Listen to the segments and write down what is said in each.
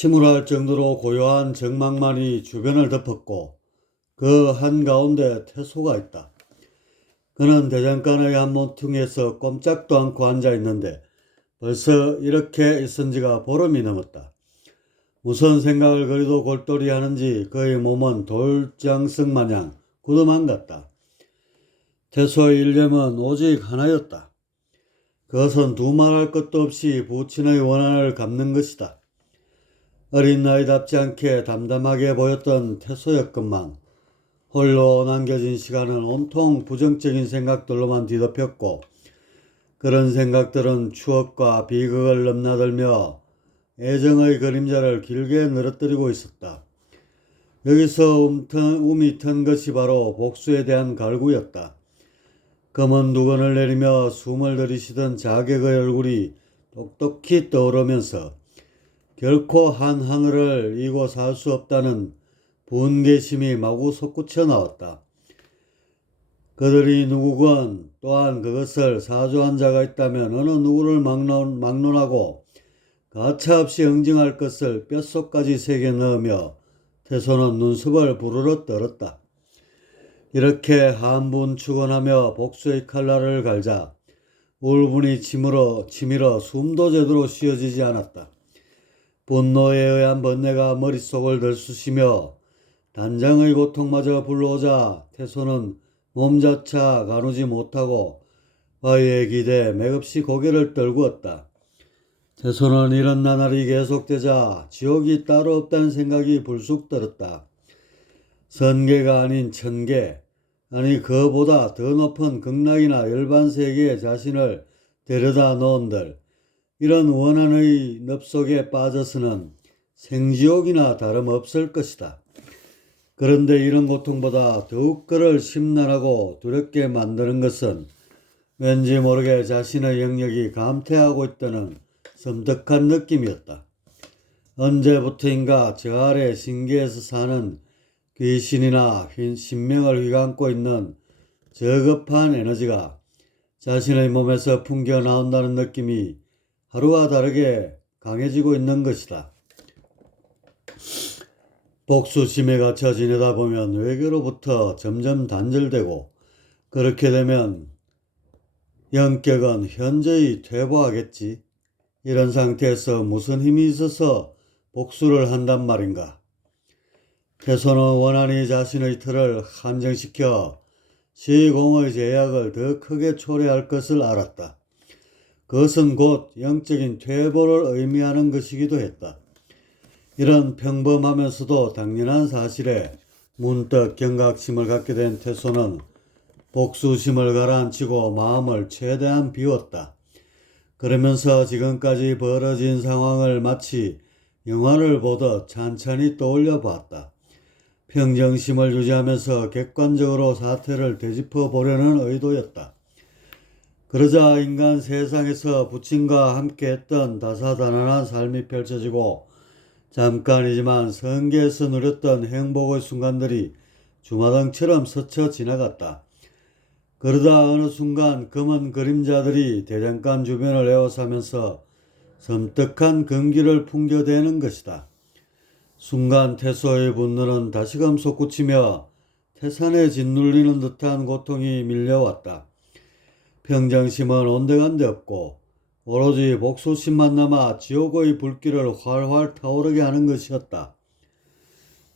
침울할 정도로 고요한 정막만이 주변을 덮었고 그 한가운데 태소가 있다. 그는 대장간의 한 모퉁이에서 꼼짝도 않고 앉아 있는데 벌써 이렇게 있은 지가 보름이 넘었다. 무슨 생각을 그리도 골똘히 하는지 그의 몸은 돌장석 마냥 굳어만 같다. 태소의 일념은 오직 하나였다. 그것은 두말할 것도 없이 부친의 원한을 갚는 것이다. 어린 나이답지 않게 담담하게 보였던 태소였건만 홀로 남겨진 시간은 온통 부정적인 생각들로만 뒤덮였고 그런 생각들은 추억과 비극을 넘나들며 애정의 그림자를 길게 늘어뜨리고 있었다. 여기서 움이 튼 것이 바로 복수에 대한 갈구였다. 검은 두건을 내리며 숨을 들이쉬던 자객의 얼굴이 똑똑히 떠오르면서 결코 한 하늘을 이고 살 수 없다는 분개심이 마구 솟구쳐 나왔다. 그들이 누구건 또한 그것을 사주한 자가 있다면 어느 누구를 막론하고 가차없이 응징할 것을 뼛속까지 새겨 넣으며 태소는 눈썹을 부르르 떨었다. 이렇게 한분 축원하며 복수의 칼날을 갈자 울분이 치밀어 숨도 제대로 쉬어지지 않았다. 분노에 의한 번뇌가 머릿속을 들쑤시며 단장의 고통마저 불러오자 태소는 몸자차 가누지 못하고 화의에 기대 맥없이 고개를 떨구었다. 태소는 이런 나날이 계속되자 지옥이 따로 없다는 생각이 불쑥 들었다. 선계가 아닌 천계, 아니 그보다 더 높은 극락이나 열반세계에 자신을 데려다 놓은들, 이런 원한의 늪속에 빠져서는 생지옥이나 다름없을 것이다. 그런데 이런 고통보다 더욱 그를 심란하고 두렵게 만드는 것은 왠지 모르게 자신의 영역이 감퇴하고 있다는 섬뜩한 느낌이었다. 언제부터인가 저 아래 신기에서 사는 귀신이나 신명을 휘감고 있는 저급한 에너지가 자신의 몸에서 풍겨 나온다는 느낌이 하루와 다르게 강해지고 있는 것이다. 복수심에 갇혀 지내다 보면 외교로부터 점점 단절되고 그렇게 되면 영격은 현저히 퇴보하겠지. 이런 상태에서 무슨 힘이 있어서 복수를 한단 말인가. 태소는 원한이 자신의 틀을 한정시켜 시공의 제약을 더 크게 초래할 것을 알았다. 그것은 곧 영적인 퇴보를 의미하는 것이기도 했다. 이런 평범하면서도 당연한 사실에 문득 경각심을 갖게 된 태소는 복수심을 가라앉히고 마음을 최대한 비웠다. 그러면서 지금까지 벌어진 상황을 마치 영화를 보듯 찬찬히 떠올려 보았다. 평정심을 유지하면서 객관적으로 사태를 되짚어 보려는 의도였다. 그러자 인간 세상에서 부친과 함께했던 다사다난한 삶이 펼쳐지고 잠깐이지만 성계에서 누렸던 행복의 순간들이 주마등처럼 스쳐 지나갔다. 그러다 어느 순간 검은 그림자들이 대장간 주변을 에워싸면서 섬뜩한 금기를 풍겨대는 것이다. 순간 태소의 분노는 다시금 솟구치며 태산에 짓눌리는 듯한 고통이 밀려왔다. 평정심은 온데간데 없고 오로지 복수심만 남아 지옥의 불길을 활활 타오르게 하는 것이었다.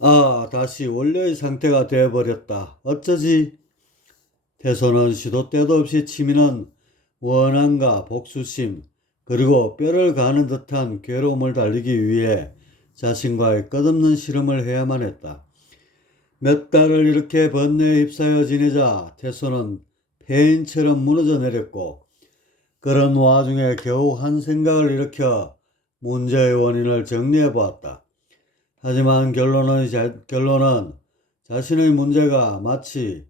아, 다시 원래의 상태가 되어버렸다. 어쩌지? 태소는 시도 때도 없이 치미는 원한과 복수심 그리고 뼈를 가는 듯한 괴로움을 달리기 위해 자신과의 끝없는 씨름을 해야만 했다. 몇 달을 이렇게 번뇌에 휩싸여 지내자 태소는 폐인처럼 무너져 내렸고 그런 와중에 겨우 한 생각을 일으켜 문제의 원인을 정리해 보았다. 하지만 결론은 자신의 문제가 마치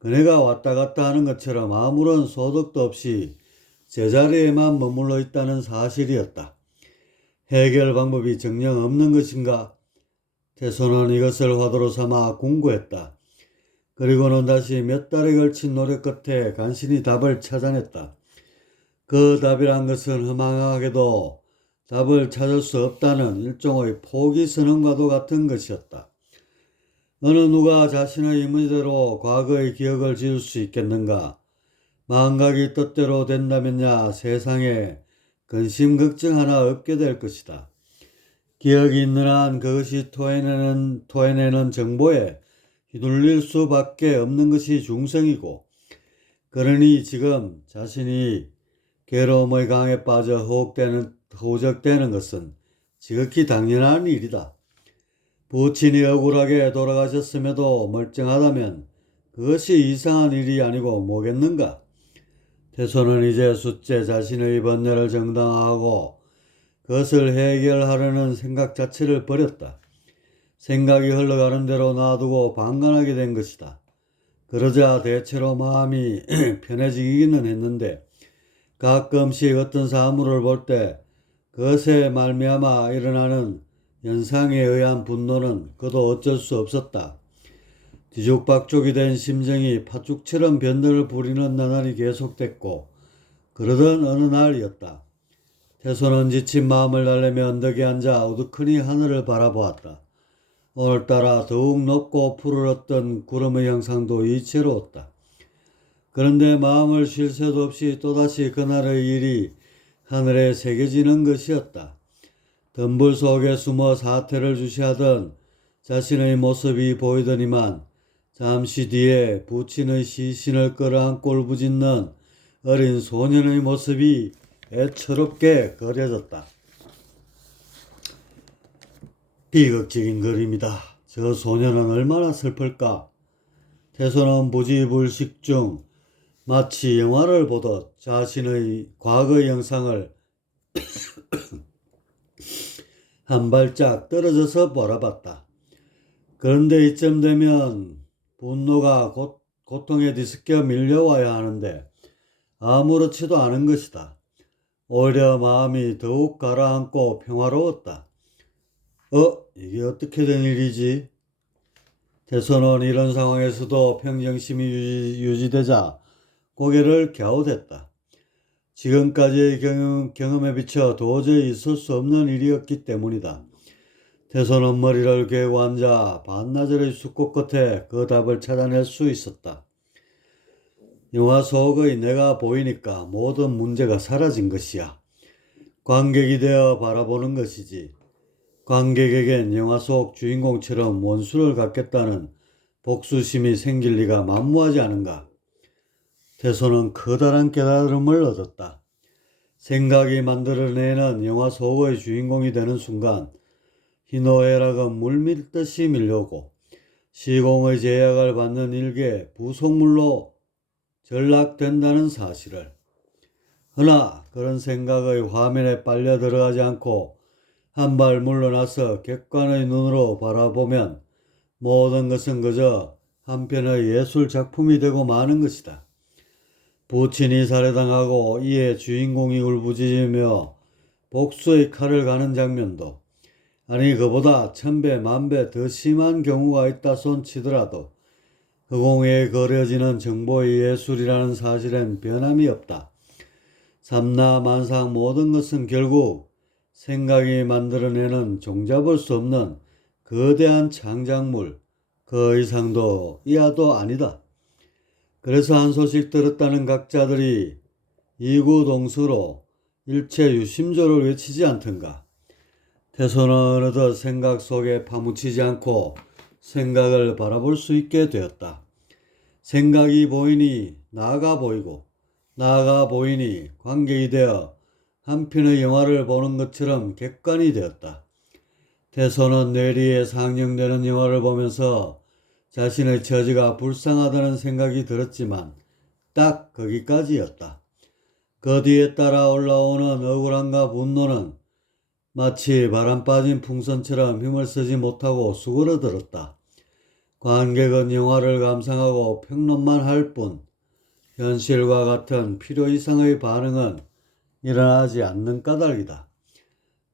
그네가 왔다 갔다 하는 것처럼 아무런 소득도 없이 제자리에만 머물러 있다는 사실이었다. 해결 방법이 정녕 없는 것인가? 태소는 이것을 화두로 삼아 궁구했다. 그리고는 다시 몇 달에 걸친 노력 끝에 간신히 답을 찾아냈다. 그 답이란 것은 허망하게도 답을 찾을 수 없다는 일종의 포기 선언과도 같은 것이었다. 어느 누가 자신의 임의대로 과거의 기억을 지울 수 있겠는가? 마음각이 뜻대로 된다면야 세상에 근심 걱정 하나 없게 될 것이다. 기억이 있는 한 그것이 토해내는 정보에 휘둘릴 수밖에 없는 것이 중성이고, 그러니 지금 자신이 괴로움의 강에 빠져 허우적대는 것은 지극히 당연한 일이다. 부친이 억울하게 돌아가셨음에도 멀쩡하다면 그것이 이상한 일이 아니고 뭐겠는가? 태소는 이제 숫째 자신의 번뇌를 정당화하고 그것을 해결하려는 생각 자체를 버렸다. 생각이 흘러가는 대로 놔두고 방관하게 된 것이다. 그러자 대체로 마음이 편해지기는 했는데 가끔씩 어떤 사물을 볼 때 그것에 말미암아 일어나는 연상에 의한 분노는 그도 어쩔 수 없었다. 뒤죽박죽이 된 심정이 팥죽처럼 변덕을 부리는 나날이 계속됐고, 그러던 어느 날이었다. 태소는 지친 마음을 달래며 언덕에 앉아 우두커니 하늘을 바라보았다. 오늘따라 더욱 높고 푸르렀던 구름의 형상도 이채로웠다. 그런데 마음을 쉴 새도 없이 또다시 그날의 일이 하늘에 새겨지는 것이었다. 덤불 속에 숨어 사태를 주시하던 자신의 모습이 보이더니만 잠시 뒤에 부친의 시신을 끌어안고 울부짖는 어린 소년의 모습이 애처롭게 그려졌다. 비극적인 그림이다. 저 소년은 얼마나 슬플까? 태소는 부지불식 중 마치 영화를 보듯 자신의 과거 영상을 한 발짝 떨어져서 바라봤다. 그런데 이쯤 되면 분노가 고통에 뒤섞여 밀려와야 하는데 아무렇지도 않은 것이다. 오히려 마음이 더욱 가라앉고 평화로웠다. 이게 어떻게 된 일이지? 태소는 이런 상황에서도 평정심이 유지되자 고개를 갸웃했다. 지금까지의 경험에 비춰 도저히 있을 수 없는 일이었기 때문이다. 태소는 머리를 괴고 앉아 반나절의 숲꽃 끝에 그 답을 찾아낼 수 있었다. 영화 속의 내가 보이니까 모든 문제가 사라진 것이야. 관객이 되어 바라보는 것이지. 관객에겐 영화 속 주인공처럼 원수를 갖겠다는 복수심이 생길 리가 만무하지 않은가. 태소는 커다란 깨달음을 얻었다. 생각이 만들어내는 영화 속의 주인공이 되는 순간 희노애락은 물밀듯이 밀려오고 시공의 제약을 받는 일개 부속물로 전락된다는 사실을. 허나 그런 생각의 화면에 빨려 들어가지 않고 한 발 물러나서 객관의 눈으로 바라보면 모든 것은 그저 한편의 예술 작품이 되고 마는 것이다. 부친이 살해당하고 이에 주인공이 울부짖으며 복수의 칼을 가는 장면도, 아니 그보다 천배 만배 더 심한 경우가 있다 손치더라도 허공에 그려지는 정보의 예술이라는 사실엔 변함이 없다. 삼라만상 모든 것은 결국 생각이 만들어내는 종잡을 수 없는 거대한 창작물, 그 이상도 이하도 아니다. 그래서 한 소식 들었다는 각자들이 이구동서로 일체유심조를 외치지 않던가. 태소는 어느덧 생각 속에 파묻히지 않고 생각을 바라볼 수 있게 되었다. 생각이 보이니 나아가 보이고 나아가 보이니 관객이 되어 한 편의 영화를 보는 것처럼 객관이 되었다. 태소는 뇌리에 상영되는 영화를 보면서 자신의 처지가 불쌍하다는 생각이 들었지만 딱 거기까지였다. 그 뒤에 따라 올라오는 억울함과 분노는 마치 바람 빠진 풍선처럼 힘을 쓰지 못하고 수그러들었다. 관객은 영화를 감상하고 평론만 할 뿐 현실과 같은 필요 이상의 반응은 일어나지 않는 까닭이다.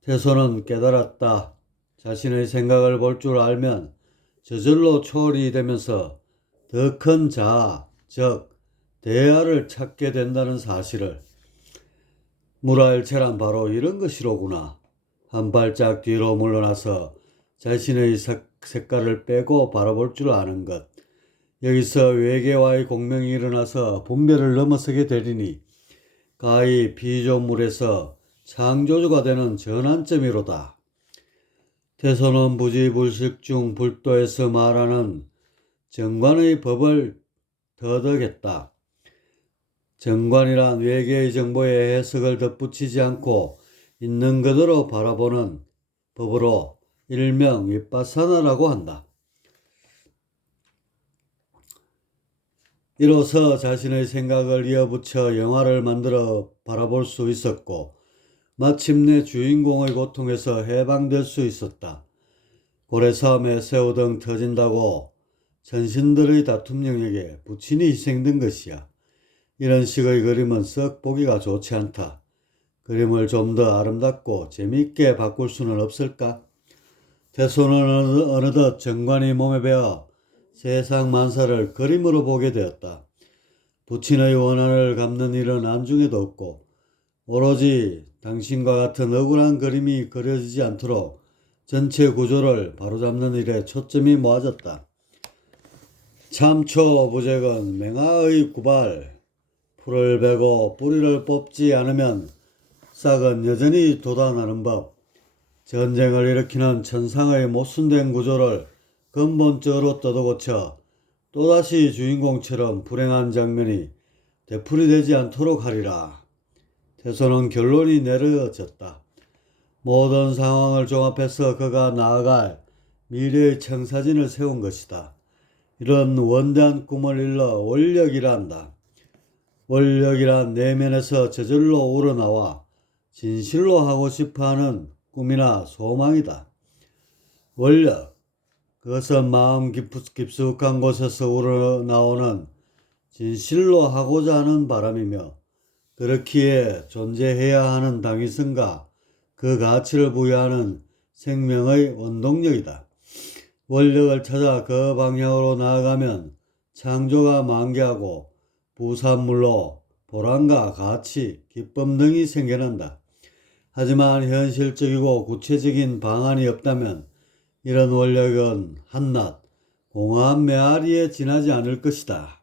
태소는 깨달았다. 자신의 생각을 볼 줄 알면 저절로 초월이 되면서 더 큰 자아, 즉 대아를 찾게 된다는 사실을. 무라일체란 바로 이런 것이로구나. 한 발짝 뒤로 물러나서 자신의 색깔을 빼고 바라볼 줄 아는 것. 여기서 외계와의 공명이 일어나서 분별을 넘어서게 되리니 가히 피조물에서 창조주가 되는 전환점이로다. 태소는 부지불식 중 불도에서 말하는 정관의 법을 더덕했다. 정관이란 외계의 정보에 해석을 덧붙이지 않고 있는 그대로 바라보는 법으로 일명 윗바사나라고 한다. 이로써 자신의 생각을 이어붙여 영화를 만들어 바라볼 수 있었고 마침내 주인공의 고통에서 해방될 수 있었다. 고래싸움에 새우등 터진다고 전신들의 다툼 영역에 부친이 희생된 것이야. 이런 식의 그림은 썩 보기가 좋지 않다. 그림을 좀 더 아름답고 재미있게 바꿀 수는 없을까? 태소는 어느덧 정관이 몸에 배어 세상 만사를 그림으로 보게 되었다. 부친의 원한을 갚는 일은 안중에도 없고 오로지 당신과 같은 억울한 그림이 그려지지 않도록 전체 구조를 바로잡는 일에 초점이 모아졌다. 참초 부적은 맹아의 구발, 풀을 베고 뿌리를 뽑지 않으면 싹은 여전히 돋아나는 법, 전쟁을 일으키는 천상의 모순된 구조를 근본적으로 뜯어고쳐 또다시 주인공처럼 불행한 장면이 되풀이되지 않도록 하리라. 태소는 결론이 내려졌다. 모든 상황을 종합해서 그가 나아갈 미래의 청사진을 세운 것이다. 이런 원대한 꿈을 일러 원력이란다. 원력이란 내면에서 저절로 우러나와 진실로 하고 싶어하는 꿈이나 소망이다. 원력, 그것은 마음 깊숙한 곳에서 우러나오는 진실로 하고자 하는 바람이며 그렇기에 존재해야 하는 당위성과 그 가치를 부여하는 생명의 원동력이다. 원력을 찾아 그 방향으로 나아가면 창조가 만개하고 부산물로 보람과 가치, 기쁨 등이 생겨난다. 하지만 현실적이고 구체적인 방안이 없다면 이런 원력은 한낱 공허한 메아리에 지나지 않을 것이다.